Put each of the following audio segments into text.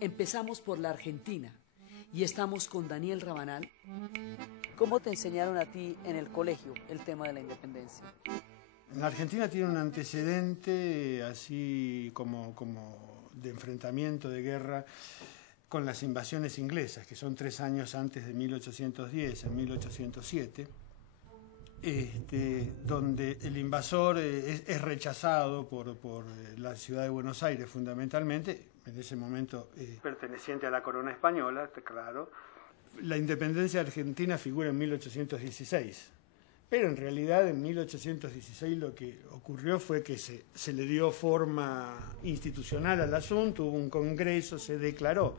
Empezamos por la Argentina y estamos con Daniel Rabanal. ¿Cómo te enseñaron a ti en el colegio el tema de la independencia? La Argentina tiene un antecedente así como de enfrentamiento, de guerra con las invasiones inglesas, que son 3 años antes de 1810, en 1807, donde el invasor es rechazado por la ciudad de Buenos Aires fundamentalmente, en ese momento perteneciente a la corona española, claro. La independencia argentina figura en 1816. Pero en realidad en 1816 lo que ocurrió fue que se le dio forma institucional al asunto, hubo un congreso, se declaró,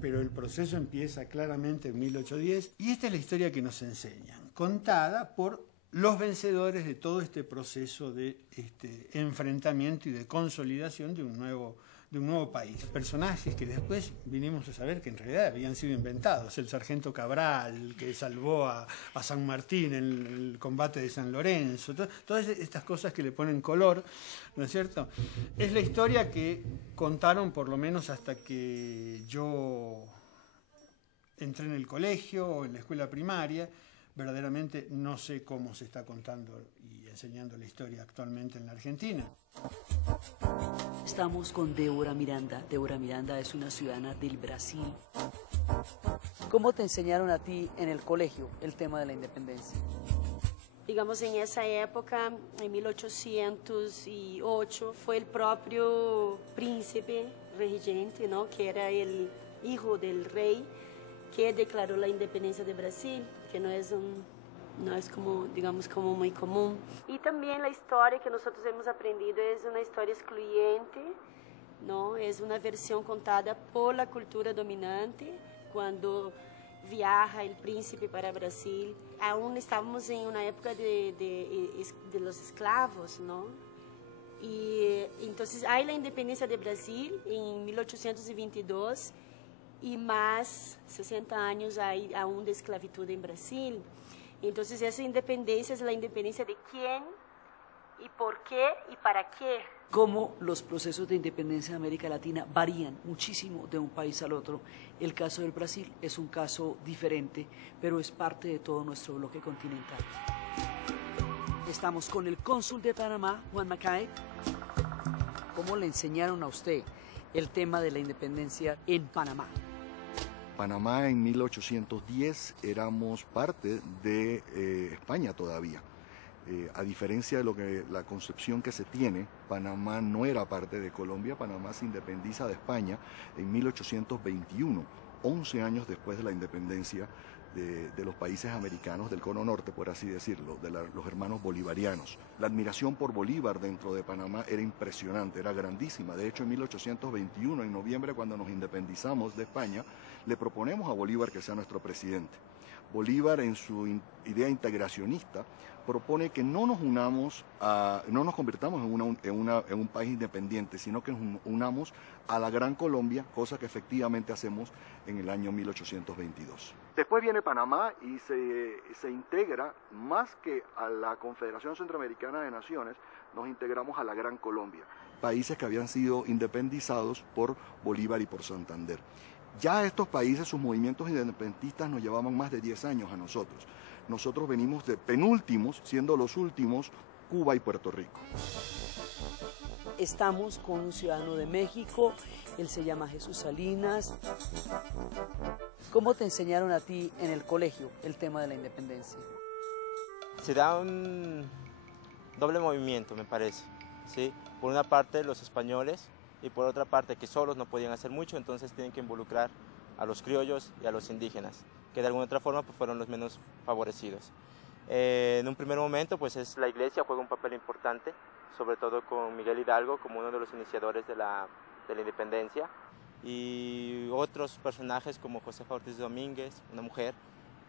pero el proceso empieza claramente en 1810 y esta es la historia que nos enseñan, contada por los vencedores de todo este proceso de enfrentamiento y de consolidación de un nuevo país. Personajes que después vinimos a saber que en realidad habían sido inventados. El sargento Cabral, que salvó a San Martín en el combate de San Lorenzo. Todas estas cosas que le ponen color, ¿no es cierto? Es la historia que contaron por lo menos hasta que yo entré en el colegio o en la escuela primaria. Verdaderamente no sé cómo se está contando y enseñando la historia actualmente en la Argentina. Estamos con Débora Miranda. Débora Miranda es una ciudadana del Brasil. ¿Cómo te enseñaron a ti en el colegio el tema de la independencia? Digamos, en esa época, en 1808, fue el propio príncipe regente, ¿no?, que era el hijo del rey, que declaró la independencia de Brasil, que no es como, digamos, como muy común. Y también la historia que nosotros hemos aprendido es una historia excluyente, ¿no? Es una versión contada por la cultura dominante. Cuando viaja el príncipe para Brasil, aún estábamos en una época de los esclavos, ¿no? Y entonces hay la independencia de Brasil en 1822 y más 60 años hay aún de esclavitud en Brasil. Entonces esa independencia es la independencia de quién y por qué y para qué. Cómo los procesos de independencia en América Latina varían muchísimo de un país al otro. El caso del Brasil es un caso diferente, pero es parte de todo nuestro bloque continental. Estamos con el cónsul de Panamá, Juan Macay. ¿Cómo le enseñaron a usted el tema de la independencia en Panamá? Panamá en 1810 éramos parte de España todavía. A diferencia de la concepción que se tiene, Panamá no era parte de Colombia. Panamá se independiza de España en 1821, 11 años después de la independencia de los países americanos del Cono Norte, por así decirlo, de los hermanos bolivarianos. La admiración por Bolívar dentro de Panamá era impresionante, era grandísima. De hecho, en 1821, en noviembre, cuando nos independizamos de España, le proponemos a Bolívar que sea nuestro presidente. Bolívar, en su idea integracionista, propone que no nos convirtamos en un país independiente, sino que nos unamos a la Gran Colombia, cosa que efectivamente hacemos en el año 1822. Después viene Panamá y se integra, más que a la Confederación Centroamericana de Naciones, nos integramos a la Gran Colombia, países que habían sido independizados por Bolívar y por Santander. Ya estos países, sus movimientos independentistas nos llevaban más de 10 años a nosotros. Nosotros venimos de penúltimos, siendo los últimos Cuba y Puerto Rico. Estamos con un ciudadano de México, él se llama Jesús Salinas. ¿Cómo te enseñaron a ti en el colegio el tema de la independencia? Se da un doble movimiento, me parece, ¿sí? Por una parte los españoles y por otra parte que solos no podían hacer mucho, entonces tienen que involucrar a los criollos y a los indígenas, que de alguna otra forma pues, fueron los menos favorecidos. En un primer momento pues la iglesia juega un papel importante, sobre todo con Miguel Hidalgo como uno de los iniciadores de la independencia, y otros personajes como Josefa Ortiz Domínguez, una mujer,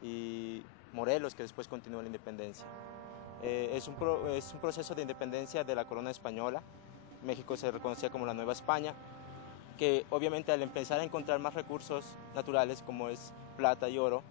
y Morelos, que después continúa la independencia. Es un proceso de independencia de la corona española. México se reconocía como la Nueva España, que obviamente al empezar a encontrar más recursos naturales como es plata y oro,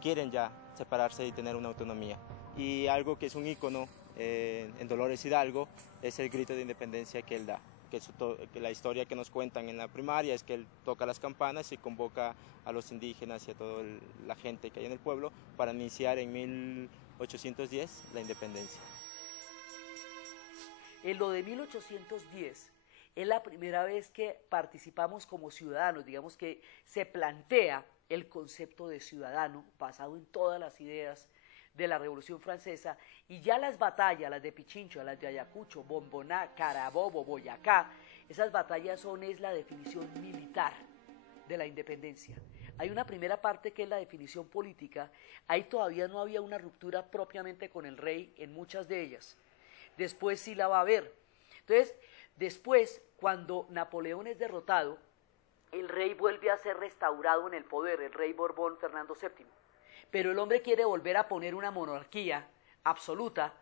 quieren ya separarse y tener una autonomía. Y algo que es un ícono en Dolores Hidalgo es el grito de independencia que él da. que la historia que nos cuentan en la primaria es que él toca las campanas y convoca a los indígenas y a toda la gente que hay en el pueblo para iniciar en 1810 la independencia. En lo de 1810 es la primera vez que participamos como ciudadanos, digamos que se plantea el concepto de ciudadano basado en todas las ideas de la Revolución Francesa, y ya las batallas, las de Pichincho, las de Ayacucho, Bomboná, Carabobo, Boyacá, esas batallas es la definición militar de la independencia. Hay una primera parte que es la definición política, ahí todavía no había una ruptura propiamente con el rey en muchas de ellas, después sí la va a haber. Entonces, después, cuando Napoleón es derrotado, el rey vuelve a ser restaurado en el poder, el rey Borbón Fernando VII. Pero el hombre quiere volver a poner una monarquía absoluta,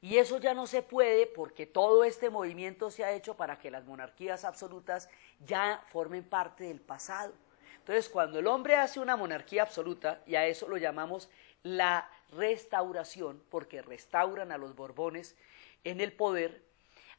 y eso ya no se puede porque todo este movimiento se ha hecho para que las monarquías absolutas ya formen parte del pasado. Entonces, cuando el hombre hace una monarquía absoluta, y a eso lo llamamos la restauración, porque restauran a los Borbones en el poder,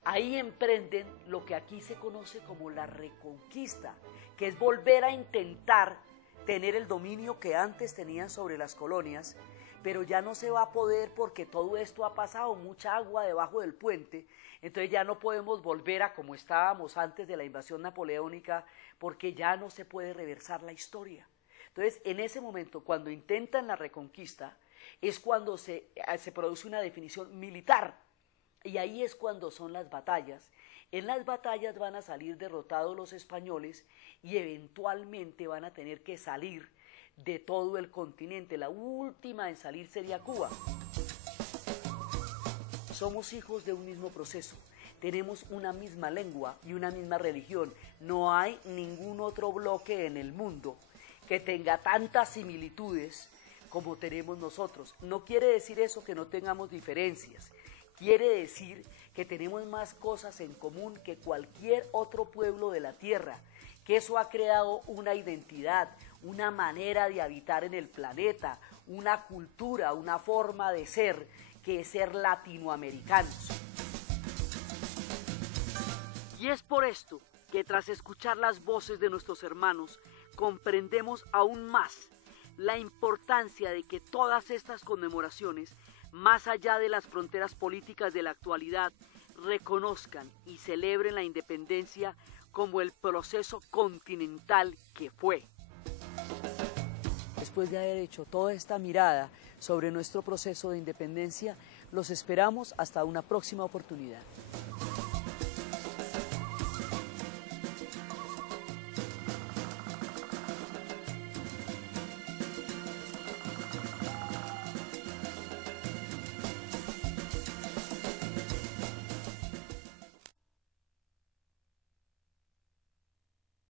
ahí emprenden lo que aquí se conoce como la reconquista, que es volver a intentar tener el dominio que antes tenían sobre las colonias, pero ya no se va a poder porque todo esto ha pasado, mucha agua debajo del puente, entonces ya no podemos volver a como estábamos antes de la invasión napoleónica, porque ya no se puede reversar la historia. Entonces, en ese momento, cuando intentan la reconquista, es cuando se produce una definición militar, y ahí es cuando son las batallas. En las batallas van a salir derrotados los españoles y eventualmente van a tener que salir de todo el continente. La última en salir sería Cuba. Somos hijos de un mismo proceso, tenemos una misma lengua y una misma religión. No hay ningún otro bloque en el mundo que tenga tantas similitudes como tenemos nosotros. No quiere decir eso que no tengamos diferencias. Quiere decir que tenemos más cosas en común que cualquier otro pueblo de la tierra, que eso ha creado una identidad, una manera de habitar en el planeta, una cultura, una forma de ser, que es ser latinoamericanos. Y es por esto que tras escuchar las voces de nuestros hermanos, comprendemos aún más la importancia de que todas estas conmemoraciones, más allá de las fronteras políticas de la actualidad, reconozcan y celebren la independencia como el proceso continental que fue. Después de haber hecho toda esta mirada sobre nuestro proceso de independencia, los esperamos hasta una próxima oportunidad.